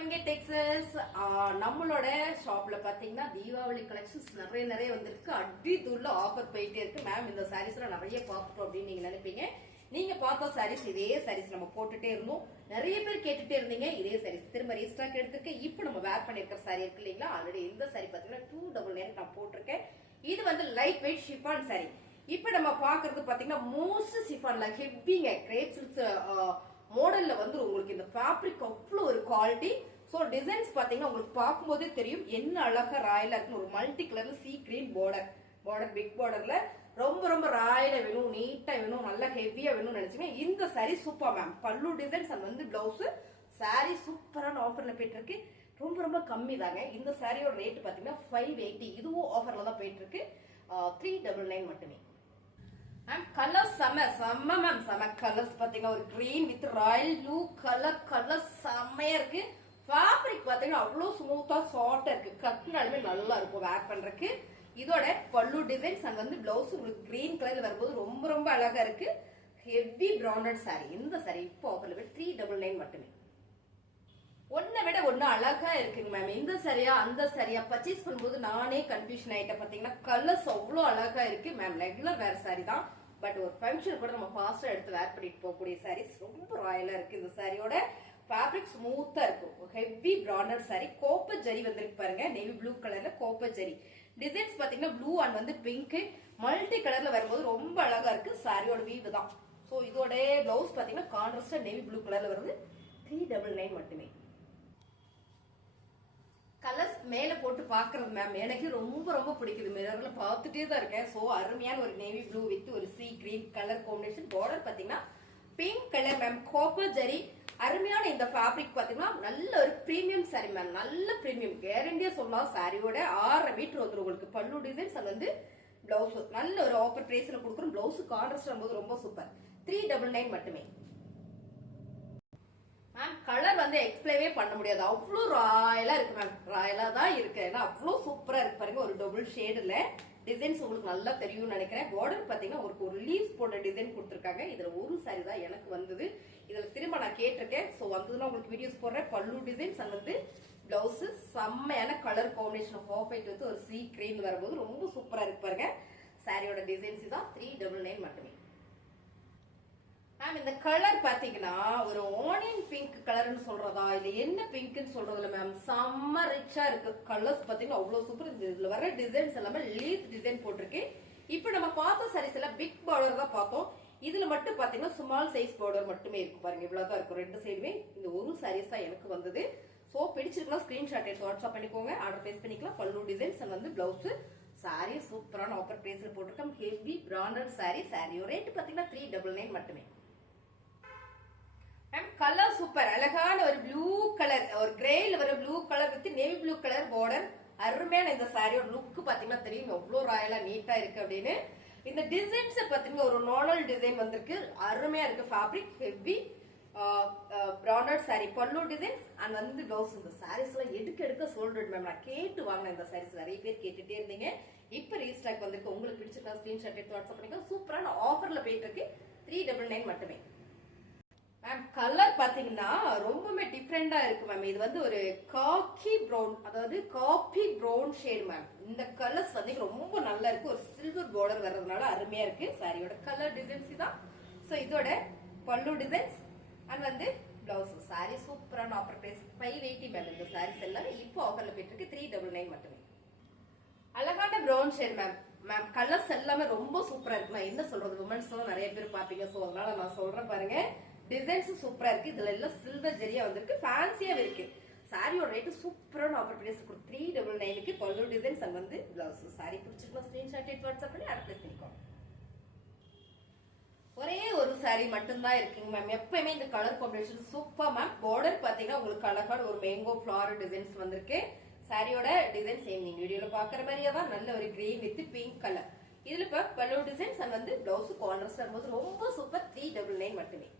இங்க டெக்ஸஸ் நம்மளோட ஷாப்ல பாத்தீங்கன்னா தீபாவளி கலெக்ஷன்ஸ் நிறைய வந்திருக்கு. அடி தூள்ல ஆஃபர் போயிட்டே இருக்கு. மேம் இந்த சாரீஸ்ல நிறைய பார்த்துட்டோம் அப்படின்னு நீங்க நினைப்பீங்க. நீங்க பார்த்த சாரீஸ் இதே சாரீஸ் நம்ம போட்டுட்டே இருந்தோம். நிறைய பேர் கேட்டுட்டே இருந்தீங்க. இதே சாரீஸ் திரும்ப ரீஸ்டாக் எடுத்திருக்கேன். இப்போ நம்ம வேர் பண்ணிருக்கிற சாரி இருக்கு இல்லைங்களா, ஆல்ரெடி இந்த சாரி பாத்தீங்கன்னா 299 நான் போட்டிருக்கேன். இது வந்து லைட் வெயிட் ஷிஃபான் சாரி. இப்ப நம்ம பாக்குறது பாத்தீங்கன்னா மோஸ்ட் ஷிஃபான்ல ஹெவிங்க கிரேப் சில்க்ஸ் மாடல்ல வந்து உங்களுக்கு இந்த ஃபேப்ரிக் அவ்வளவு ஒரு குவாலிட்டி. சோ டிசைன்ஸ் பாத்தீங்கன்னா உங்களுக்கு பார்க்கும்போதே தெரியும் என்ன அழகா ராயலா இருக்கு. ஒரு மல்டி கலர்ல சீ கிரீன் பார்டர் பிக் பார்டர்ல ரொம்ப ராயலா வேணும், நீட்டா வேணும், நல்லா ஹெவியா வேணும்னு நினைச்சீங்க இந்த சாரி சூப்பர் மேம். பல்லு டிசைன்ஸ் அண்ட் வந்து பிளவுஸ் சாரி சூப்பரான ஆஃபர்ல போயிட்டு இருக்கு. ரொம்ப கம்மி தாங்க. இந்த சாரியோட ரேட் பாத்தீங்கன்னா 580. இதுவும் ஆஃபர்ல தான் போயிட்டு இருக்கு. 399 மட்டுமே. கலர் செம்ம மேம். செம்ம கலர்ஸ் பாத்தீங்கன்னா ஒரு green with Royal blue colour செம்மையா இருக்கு. ஃபேப்ரிக் பாத்தீங்கன்னா அவ்வளவு ஸ்மூத்தா சாஃப்டா இருக்கு. கட்டினாலுமே நல்லா இருக்கும் வேர் பண்றதுக்கு. இதோட பல்லு டிசைன்ஸ் அண்ட் வந்து பிளவுஸ் உங்களுக்கு கிரீன் கலர்ல வரும்போது ரொம்ப அழகா இருக்கு. Heavy branded sorry. இந்த சாரி இப்போ ஆஃபர்ல 399 மட்டுமே. ஒன்ன விட ஒன்னு அழகா இருக்குங்க மேம். இந்த சரியா அந்த சரியா பர்ச்சேஸ் பண்ணும்போது நானே கன்ஃபியூஷன் ஆயிட்டேன். பாத்தீங்கன்னா கலர்ஸ் அவ்வளவு அழகா இருக்கு மேம். ரெகுலர் வேற சாரி தான், பட் ஒரு ஃபங்க்ஷன் கூட நம்ம ஃபாஸ்டா எடுத்து வேர் பண்ணிட்டு போகக்கூடிய சாரீஸ் ரொம்ப ராயலா இருக்கு. இந்த சாரியோட ஃபேப்ரிக் ஸ்மூத்தா இருக்கும். Heavy branded sorry. Copper zari வந்திருக்கு பாருங்க. நேவி ப்ளூ கலர்ல கோப்பர் ஜரி டிசைன்ஸ் பாத்தீங்கன்னா ப்ளூ அண்ட் வந்து பிங்க் மல்டி கலர்ல வரும்போது ரொம்ப அழகா இருக்கு. சாரியோட வீவு தான். சோ இதோட பிளவுஸ் பாத்தீங்கன்னா கான்ட்ராஸ்டா நேவி ப்ளூ கலர்ல வருது. 399 மட்டுமே. கலர்ஸ் மேல போட்டு பாக்குறது மேம் எனக்கு ரொம்ப பிடிக்குது. மிரர்ல பார்த்துட்டே தான் இருக்கேன். சோ அருமையான ஒரு நேவி ப்ளூ வித் ஒரு sea green colour combination. Border பாத்தீங்கன்னா pink colour ma'am. Copper zari அருமையான இந்த ஃபேப்ரிக் பாத்தீங்கன்னா நல்ல ஒரு பிரீமியம் சாரி மேம். நல்ல பிரீமியம் கேரண்டியா சொல்லலாம். சாரியோட 6 மீட்டர் வந்துடும் உங்களுக்கு. பல்லு டிசைன்ஸ் அது வந்து பிளவுஸ் நல்ல ஒரு ஆஃபர் பிரைஸ்ல கொடுக்குறோம். பிளவுஸ் கான்ட்ராஸ்ட் போது ரொம்ப சூப்பர். 399 மட்டுமே. மேம் கலர் வந்து எக்ஸ்பிளைனே பண்ண முடியாது. அவ்வளவு ராயலா இருக்கு மேம். ராயலா தான் இருக்கு. ஏன்னா அவ்வளவு சூப்பரா இருக்கு பாருங்க. ஒரு டபுள் ஷேடுல டிசைன்ஸ் உங்களுக்கு நல்லா தெரியும்னு நினைக்கிறேன். பார்டர் பாத்தீங்கன்னா ஒரு லீவ்ஸ் போட்ட டிசைன் கொடுத்திருக்காங்க. இதுல ஒரு சாரி தான் எனக்கு வந்தது. இதுல திரும்ப நான் கேட்டிருக்கேன். சோ வந்ததுன்னா உங்களுக்கு வீடியோஸ் போடுறேன். பல்லு டிசைன்ஸ் அண்ட் வந்து பிளவுஸ் செம்மையான கலர் காம்பினேஷன் ஆஃப் ஒயிட் வந்து ஒரு சீ கிரீன் வரும்போது ரொம்ப சூப்பரா இருக்கு பாருங்க. சாரியோட டிசைன்ஸ் தான் 399 மட்டுமே. மேம் இந்த கலர் பாத்தீங்கன்னா ஒரு ஆனியன் பிங்க் கலர்னு சொல்றதா இல்ல என்ன பிங்க்னு சொல்றதுல மேம் செம்ம ரிச்சா இருக்கு. கலர்ஸ் பாத்தீங்கன்னா அவ்வளவு சூப்பர். இதுல வர டிசைன்ஸ் எல்லாமே லீஃப் டிசைன் போட்டிருக்கு. இப்ப நம்ம பார்த்த சாரீஸ் எல்லாம் பிக் பார்டர் தான் பார்த்தோம். இதுல மட்டும் பாத்தீங்கன்னா ஸ்மால் சைஸ் பார்டர் மட்டுமே இருக்கும் பாருங்க. இவ்வளவுதான் இருக்கும் ரெண்டு சைடுமே. இந்த ஒரு சாரீஸ் தான் எனக்கு வந்தது. சோ பிடிச்சிருக்கலாம் ஸ்கிரீன்ஷாட் எடுத்து வாட்ஸ்அப் பண்ணிக்கோங்க. ஆர்டர் பிளேஸ் பண்ணிக்கலாம். பல்லு டிசைன்ஸ் வந்து பிளவுஸ் சாரி சூப்பரான ஆஃபர் பிரைஸ்ல போட்டிருக்கோம். Heavy branded sorry. சாரியோட ரேட் பாத்தீங்கன்னா 399 மட்டுமே. Colour super. அழகான ஒரு ப்ளூ கலர், ஒரு கிரேல வர blue colour with navy blue colour border. அருமையான இந்த சாரியோட லுக் பாத்தீங்கன்னா தெரியும் எவ்வளவு ராயலா நீட்டா இருக்கு அப்படின்னு. இந்த டிசைன்ஸ் பாத்தீங்கன்னா ஒரு நார்மல் டிசைன் வந்திருக்கு. அருமையா இருக்கு. Fabric heavy branded sorry. பல்லு டிசைன்ஸ் அண்ட் வந்து பிளவுஸ். இந்த சாரீஸ் எல்லாம் எடுக்க சொல்றேன் மேம். நான் கேட்டு வாங்கினேன் இந்த சாரீஸ். நிறைய பேர் கேட்டுட்டே இருந்தீங்க. இப்ப ரீஸ்டாக் வந்திருக்கு. உங்களுக்கு பிடிச்சிருக்கா ஸ்கிரீன்ஷாட் எடுத்து வாட்ஸ்அப் பண்ணிக்கோ. சூப்பரான ஆஃபர்ல போயிட்டு இருக்கு. 399 மட்டுமே. மேம் கலர் பாத்தீங்கன்னா ரொம்பவே டிஃப்ரெண்டா இருக்கு மேம். இது வந்து ஒரு காக்கி ப்ரௌன், அதாவது காபி ப்ரௌன் ஷேட் மேம். இந்த கலர்ஸ் வந்து ரொம்ப நல்லா இருக்கு. ஒரு சில்வர் பார்டர் வர்றதுனால அருமையா இருக்கு. சாரியோட கலர் டிசைன்ஸ் தான். சோ இதோட பல்லு டிசைன்ஸ் அண்ட் வந்து பிளவுஸ். சாரி சூப்பரான ஆஃபர் பிரைஸ் 580 மேம். இந்த சாரீஸ் எல்லாமே இப்போ ஆஃபர்ல போயிட்டு இருக்கு. 399 மட்டுமே. அழகான brown shade ma'am. Ma'am colours எல்லாமே ரொம்ப சூப்பரா இருக்கு. நான் என்ன சொல்றது, உமன்ஸ் நிறைய பேர் பாப்பீங்க. சோ அதனால நான் சொல்றேன் பாருங்க. டிசைன்ஸ் சூப்பரா இருக்கு. இதுல எல்லாம் சில்வர் ஜெரியா வந்திருக்கு. ஃபேன்சியா இருக்கு. சாரியோட ரேட் சூப்பரான ஆஃபர் பிரைஸ் 399க்கு பல்லு டிசைன்ஸ் அண்ட் வந்து பிளவுஸ். சாரி பிடிச்சிருக்கோம் ஸ்கிரீன்ஷாட் எடுத்து வாட்ஸ்அப் பண்ணி ஆர்டர் பிளேஸ் பண்ணிக்கோங்க. ஒரே ஒரு சாரி மட்டும்தான் இருக்குங்க மேம். எப்பயுமே இந்த colour combination super ma'am. Border பாத்தீங்கன்னா உங்களுக்கு அழகான ஒரு மேங்கோ ஃபிளவர் டிசைன்ஸ் வந்திருக்கு. சாரியோட டிசைன் சேம் நீங்க வீடியோல பாக்குற மாதிரியே தான். நல்ல ஒரு கிரீன் வித் பிங்க் கலர். இதுல இப்ப பல்லு டிசைன்ஸ் அண்ட் வந்து பிளவுஸ் கான்ட்ராஸ்ட் வரும்போது ரொம்ப சூப்பர். 399 மட்டுமே.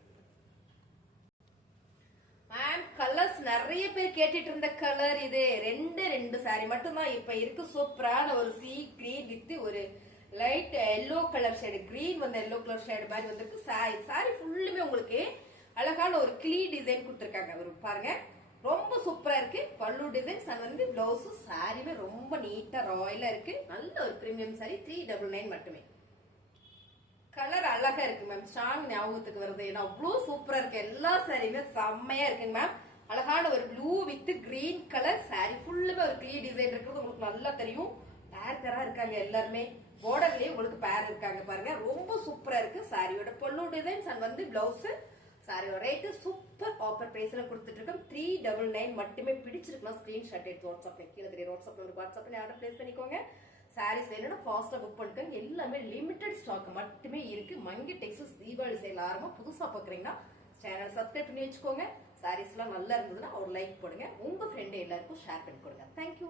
மேம் கலர்ஸ் நிறைய பேர் கேட்டுட்டு இருந்த கலர் இது. ரெண்டு சாரி மட்டும் தான் இப்ப இருக்கு. சூப்பரான ஒரு சீ கிரீன் வித் ஒரு light yellow colour shade. Green வந்து எல்லோ கலர் ஷேடு மாதிரி வந்திருக்கு. சாரி ஃபுல்லுமே உங்களுக்கு அழகான ஒரு கிளி டிசைன் கொடுத்திருக்காங்க. ஒரு பாருங்க ரொம்ப சூப்பரா இருக்கு. பல்லு டிசைன்ஸ் அண்ட் வந்து பிளவுஸ் சாரியுமே ரொம்ப நீட்டா ராயலா இருக்கு. நல்ல ஒரு பிரீமியம் சாரி 399 மட்டுமே. கலர் அழகா இருக்கு மேம். ஸ்ட்ராங் ஞாபகத்துக்கு வருது. ஏன்னா அவ்வளவு சூப்பரா இருக்கு. எல்லா சாரியுமே செம்மையா இருக்குங்க மேம். அழகான ஒரு blue with green colour sorry ஃபுல்லுமே ஒரு கிளீ டிசைன் இருக்கிறது உங்களுக்கு நல்லா தெரியும். பேர் பேரா இருக்காங்க எல்லாருமே. பார்டர்லயே உங்களுக்கு பேர் இருக்காங்க பாருங்க. ரொம்ப சூப்பரா இருக்கு. சாரியோட பல்லு டிசைன்ஸ் அண்ட் வந்து பிளவுஸ். சாரியோட ரேட்டு சூப்பர் ஆஃபர் பிரைஸ்ல கொடுத்துட்டு இருக்கோம். 399 மட்டுமே. பிடிச்சிருக்கலாம் ஸ்கிரீன்ஷாட் எடுத்து வாட்ஸ்அப்ல கீழே தெரிய வாட்ஸ்அப்ல ஆர்டர் பிளேஸ் பண்ணிக்கோங்க. சாரீஸ் வேணும்னா ஃபாஸ்டா புக் பண்ணிக்கோங்க. எல்லாமே லிமிடெட் ஸ்டாக் மட்டுமே இருக்கு. மங்கி டெக்ஸ்டைல்ஸ் தீபாவளி சேல் ஆரம்பம். புதுசா பாக்குறீங்கன்னா சேனல் சப்ஸ்கிரைப் பண்ணி வச்சுக்கோங்க. சாரீஸ் எல்லாம் நல்லா இருந்ததுன்னா ஒரு லைக் போடுங்க. உங்க ஃப்ரெண்ட் எல்லாருக்கும் ஷேர் பண்ணி கொடுங்க. தேங்க்யூ.